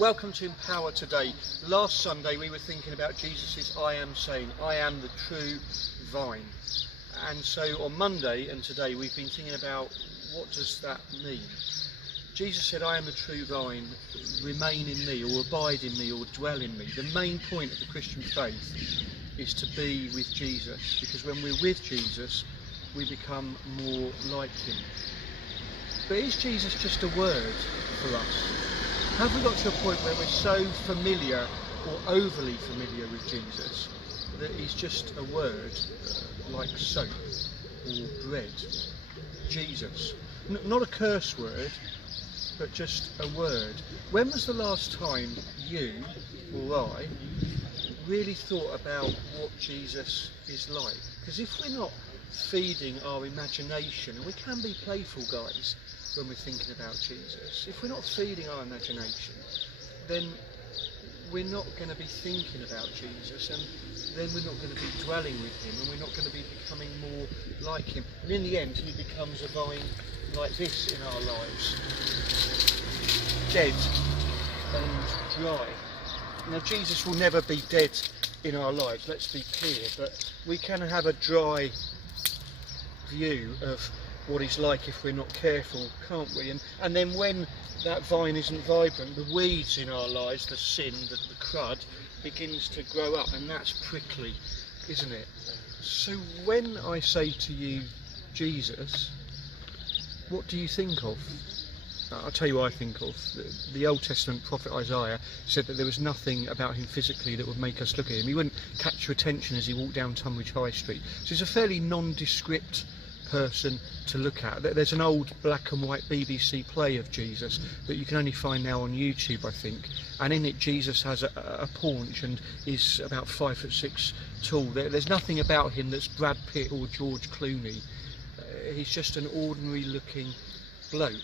Welcome to Empower Today. Last Sunday we were thinking about Jesus' I am saying, I am the true vine. And so on Monday and today we've been thinking about what does that mean. Jesus said, I am the true vine, remain in me or abide in me or dwell in me. The main point of the Christian faith is to be with Jesus, because when we're with Jesus we become more like him. But is Jesus just a word for us? Have we got to a point where we're so familiar or overly familiar with Jesus that he's just a word like soap or bread? Jesus. Not a curse word, but just a word. When was the last time you or I really thought about what Jesus is like? Because if we're not feeding our imagination, and we can be playful guys when we're thinking about Jesus, if we're not feeding our imagination, then we're not going to be thinking about Jesus, and then we're not going to be dwelling with him, and we're not going to be becoming more like him. And in the end, he becomes a vine like this in our lives, dead and dry. Now, Jesus will never be dead in our lives, let's be clear, but we can have a dry view of what he's like if we're not careful, can't we? And then when that vine isn't vibrant, the weeds in our lives, the sin, the crud, begins to grow up, and that's prickly, isn't it? So when I say to you, Jesus, what do you think of? I'll tell you what I think of. The Old Testament prophet Isaiah said that there was nothing about him physically that would make us look at him. He wouldn't catch your attention as he walked down Tonbridge High Street. So he's a fairly nondescript person to look at. There's an old black and white BBC play of Jesus that you can only find now on YouTube, I think, and in it Jesus has a paunch and is about 5'6" tall. There's nothing about him that's Brad Pitt or George Clooney. He's just an ordinary looking bloke.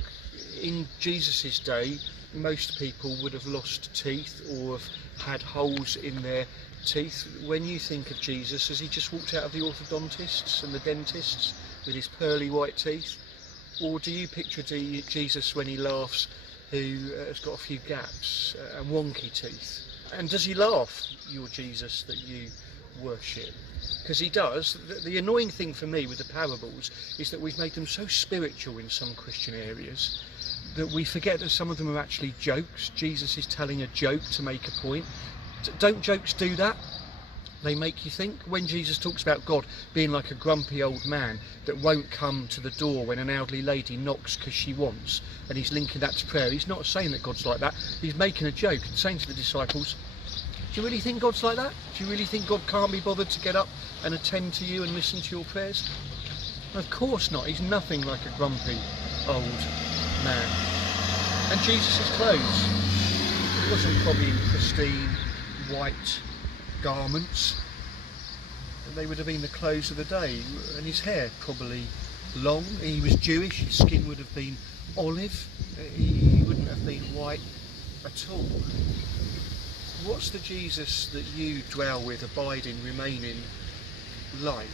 In Jesus's day, most people would have lost teeth or have had holes in their teeth. When you think of Jesus, has he just walked out of the orthodontists and the dentists with his pearly white teeth? Or do you picture Jesus when he laughs, who has got a few gaps and wonky teeth? And does he laugh, your Jesus that you worship? Because he does. The annoying thing for me with the parables is that we've made them so spiritual in some Christian areas that we forget that some of them are actually jokes. Jesus is telling a joke to make a point. Don't jokes do that? They make you think. When Jesus talks about God being like a grumpy old man that won't come to the door when an elderly lady knocks because she wants, and he's linking that to prayer, he's not saying that God's like that. He's making a joke and saying to the disciples, do you really think God's like that? Do you really think God can't be bothered to get up and attend to you and listen to your prayers? Of course not. He's nothing like a grumpy old man. And Jesus' clothes, he wasn't probably in pristine white garments. They would have been the clothes of the day. And his hair probably long. He was Jewish. His skin would have been olive. He wouldn't have been white at all. What's the Jesus that you dwell with, abide in, remain in, like?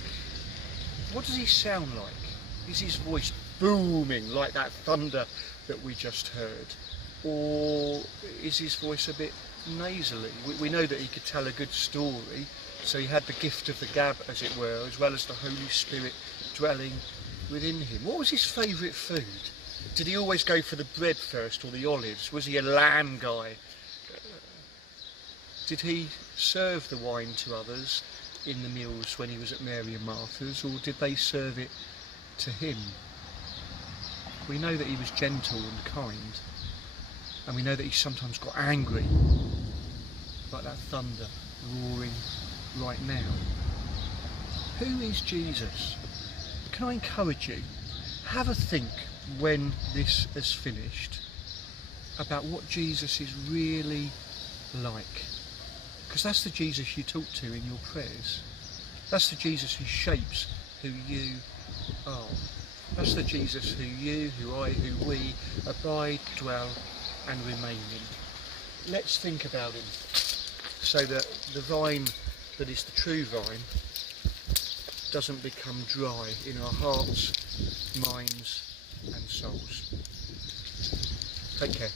What does he sound like? Is his voice booming like that thunder that we just heard? Or is his voice a bit nasally? We know that he could tell a good story, so he had the gift of the gab, as it were, as well as the Holy Spirit dwelling within him. What was his favourite food? Did he always go for the bread first or the olives? Was he a lamb guy? Did he serve the wine to others in the meals when he was at Mary and Martha's, or did they serve it to him? We know that he was gentle and kind, and we know that he sometimes got angry, like that thunder roaring right now. Who is Jesus? Can I encourage you, have a think when this is finished about what Jesus is really like. Because that's the Jesus you talk to in your prayers. That's the Jesus who shapes who you are. That's the Jesus who you, who I, who we abide, dwell and remain in. Let's think about him so that the vine that is the true vine doesn't become dry in our hearts, minds and souls. Take care.